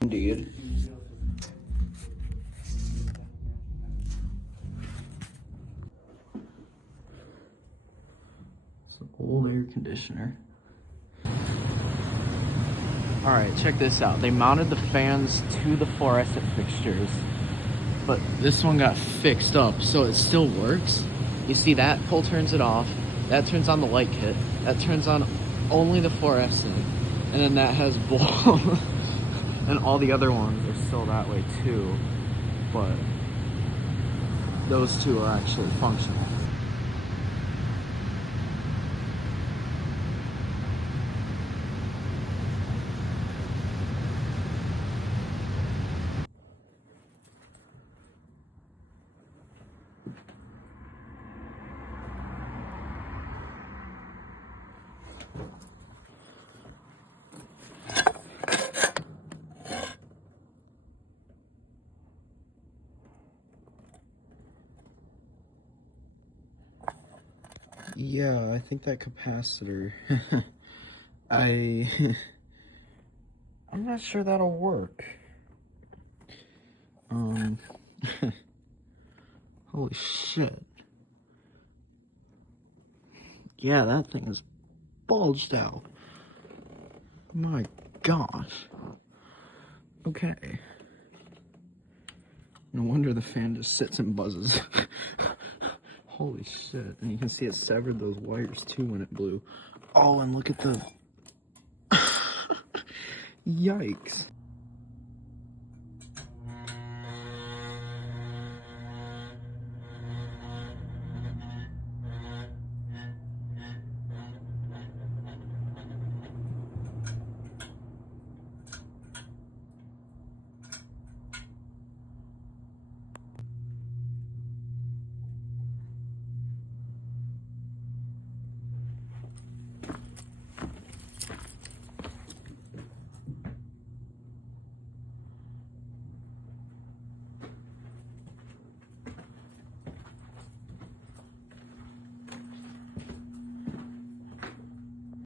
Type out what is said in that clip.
Indeed. It's an old air conditioner. Alright, check this out. They mounted the fans to the fluorescent fixtures, but this one got fixed up, so it still works. You see that pole turns it off, that turns on the light kit, that turns on only the fluorescent, and then that has bulb. And all the other ones are still that way too, but those two are actually functional. Yeah, I think that capacitor, I'm not sure that'll work. Holy shit. Yeah, that thing is bulged out. My gosh. Okay. No wonder the fan just sits and buzzes. Holy shit. And you can see it severed those wires too when it blew. Oh, and look at the... Yikes.